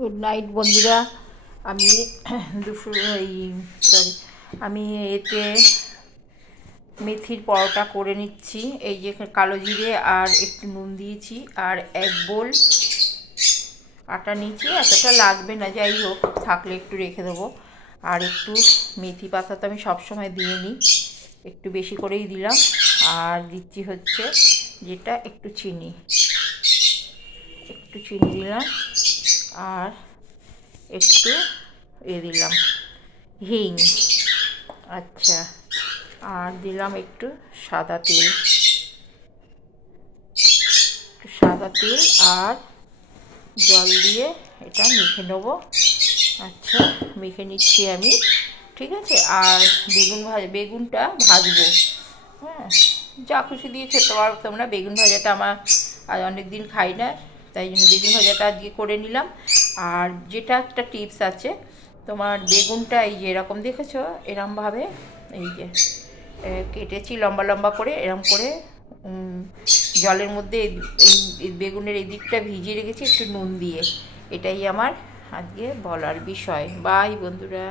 Good night বন্ধুরা। আমি দুপুর সরি আমি এতে মেথির পরোটা করে নিচ্ছি। এই যে কালো জিরে আর একটু নুন দিয়েছি, আর 1 বোল আটা নিয়েছি। এতটা লাগবে না, যাই হোক থাকলে একটু রেখে দেবো। আর একটু মেথি পাতা তো আমি সবসময় দিয়ে নিই, একটু বেশি করেই দিলাম। আর দিচ্ছি হচ্ছে যেটা একটু চিনি দিলাম, আর একটু দিলাম হিং। আচ্ছা, আর দিলাম একটু সাদা তেল, আর জল দিয়ে এটা মেখে নেবো। আচ্ছা, মেখে নিচ্ছি আমি, ঠিক আছে। আর বেগুনটা ভাজবো। হ্যাঁ, যা খুশি দিয়ে খেতে পারো তোমরা। বেগুন ভাজাটা আমার আর অনেক দিন খাই না, তাই জন্য বেগুন ভাজাটা আজকে করে নিলাম। আর যেটা একটা টিপস আছে, তোমার বেগুনটা এই যে এরকম দেখেছো, এরমভাবে এই যে কেটেছি লম্বা লম্বা করে, এরম করে জলের মধ্যে এই বেগুনের এই দিকটা ভিজিয়ে রেখেছি একটু নুন দিয়ে। এটাই আমার আজকে বলার বিষয়। বাই বন্ধুরা।